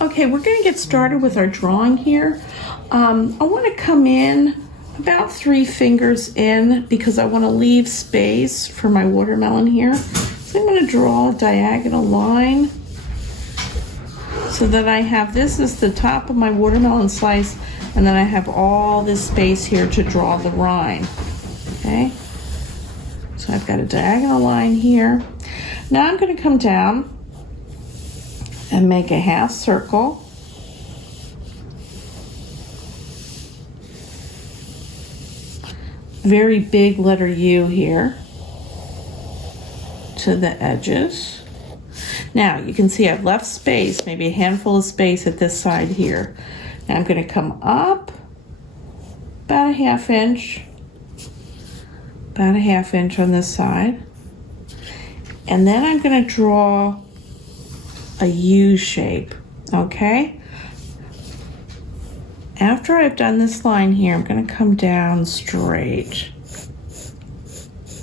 Okay, we're going to get started with our drawing here. I want to come in about 3 fingers in because I want to leave space for my watermelon here. So I'm going to draw a diagonal line so that I have, this is the top of my watermelon slice, and then I have all this space here to draw the rind. Okay, so I've got a diagonal line here. Now I'm going to come down and make a half circle. Very big letter U here to the edges. Now you can see I've left space, maybe a handful of space at this side here. Now I'm going to come up about a half inch on this side. And then I'm going to draw a U shape, okay? After I've done this line here, I'm going to come down straight,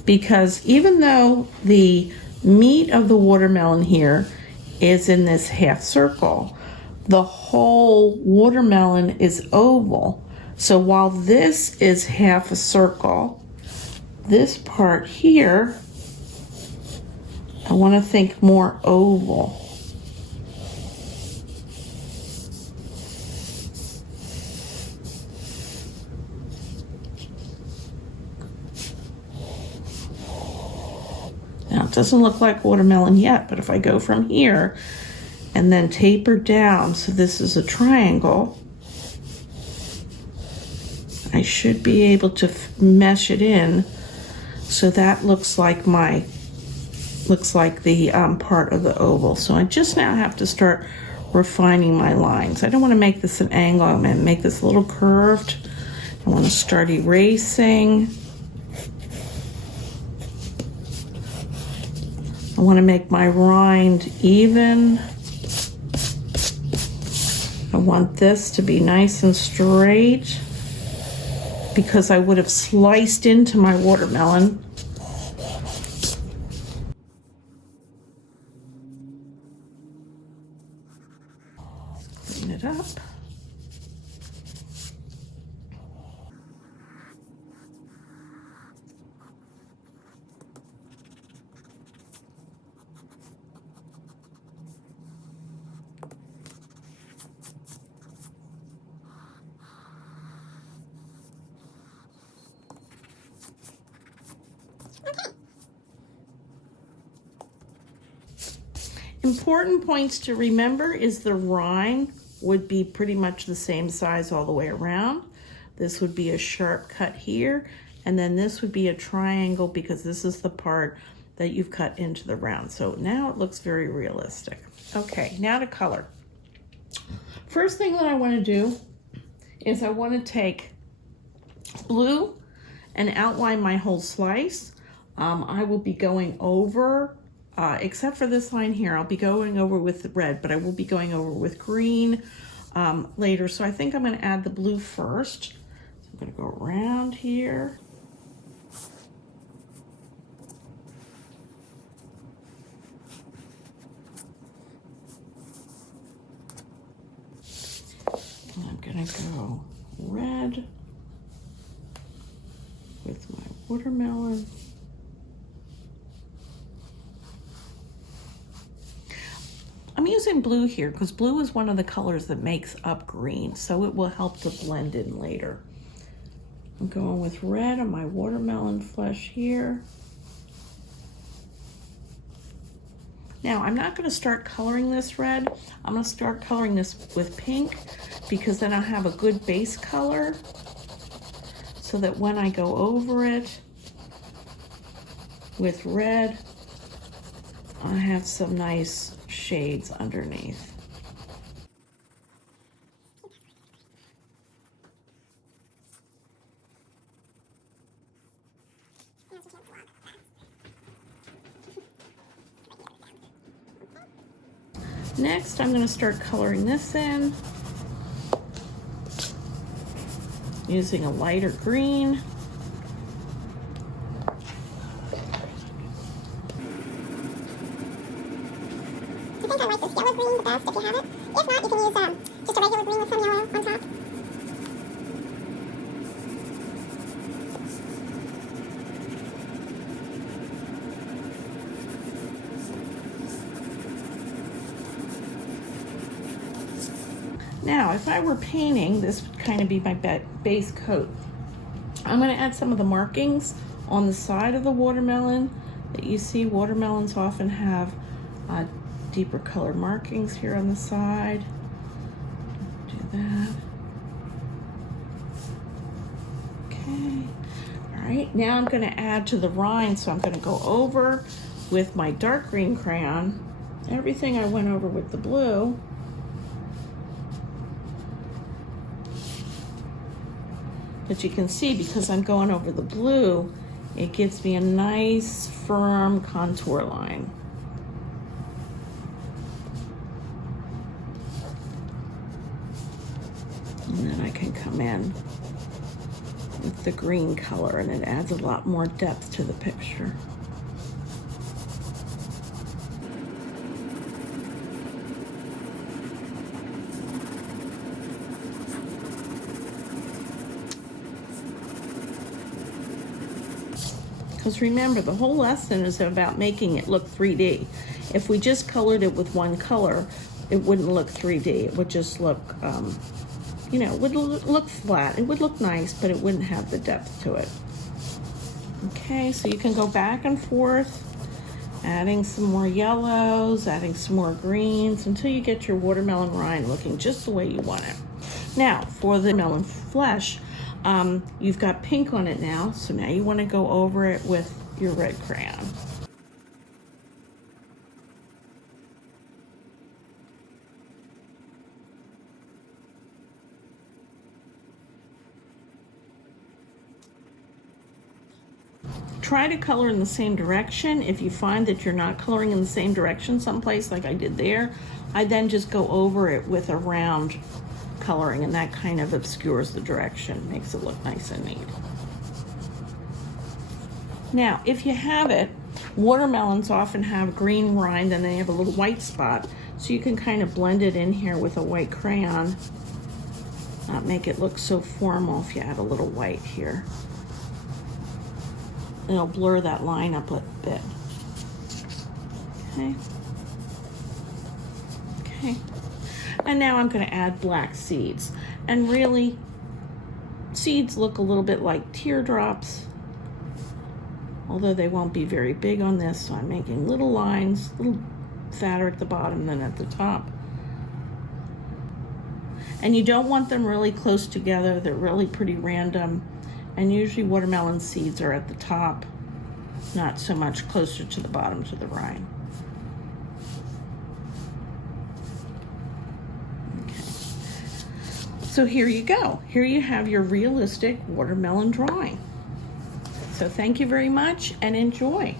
because even though the meat of the watermelon here is in this half circle, the whole watermelon is oval. So while this is half a circle, this part here, I want to think more oval. Now, it doesn't look like watermelon yet, but if I go from here and then taper down, so this is a triangle, I should be able to mesh it in so that looks like the part of the oval. So I just now have to start refining my lines. I don't want to make this an angle. I'm going to make this a little curved. I want to start erasing. I want to make my rind even. I want this to be nice and straight because I would have sliced into my watermelon. Clean it up. Important points to remember is the rind would be pretty much the same size all the way around. This would be a sharp cut here, and then this would be a triangle because this is the part that you've cut into the round. So now it looks very realistic. Okay, now to color. First thing that I want to do is I want to take blue and outline my whole slice. I will be going over except for this line here, I'll be going over with red, but I will be going over with green later. So I think I'm going to add the blue first. So I'm going to go around here. And I'm going to go red with my watermelon. I'm using blue here because blue is one of the colors that makes up green, so it will help to blend in later. I'm going with red on my watermelon flesh here. Now, I'm not going to start coloring this red. I'm going to start coloring this with pink because then I'll have a good base color so that when I go over it with red, I have some nice shades underneath. Next, I'm going to start coloring this in using a lighter green. I think I like this yellow green the best if you have it. If not, you can use just a regular green with some yellow on top. Now, if I were painting, this would kind of be my base coat. I'm going to add some of the markings on the side of the watermelon that you see. Watermelons often have deeper colored markings here on the side. Do that. Okay. All right, now I'm going to add to the rind, so I'm going to go over with my dark green crayon everything I went over with the blue. But you can see, because I'm going over the blue, it gives me a nice firm contour line. And then I can come in with the green color, and it adds a lot more depth to the picture. Because remember, the whole lesson is about making it look 3D. If we just colored it with one color, it wouldn't look 3D. It would just look, you know, it would look flat. It would look nice, but it wouldn't have the depth to it. Okay, so you can go back and forth, adding some more yellows, adding some more greens, until you get your watermelon rind looking just the way you want it. Now, for the melon flesh, you've got pink on it now, so now you want to go over it with your red crayon. Try to color in the same direction. If you find that you're not coloring in the same direction someplace, like I did there, I then just go over it with a round coloring, and that kind of obscures the direction, makes it look nice and neat. Now, if you have it, watermelons often have green rind and they have a little white spot, so you can kind of blend it in here with a white crayon, not make it look so formal if you add a little white here. It'll blur that line up a bit. Okay. Okay. And now I'm going to add black seeds. And really, seeds look a little bit like teardrops, although they won't be very big on this, so I'm making little lines, a little fatter at the bottom than at the top. And you don't want them really close together. They're really pretty random. And usually watermelon seeds are at the top, not so much closer to the bottom to the rind. So here you go. Here you have your realistic watermelon drawing. So thank you very much and enjoy.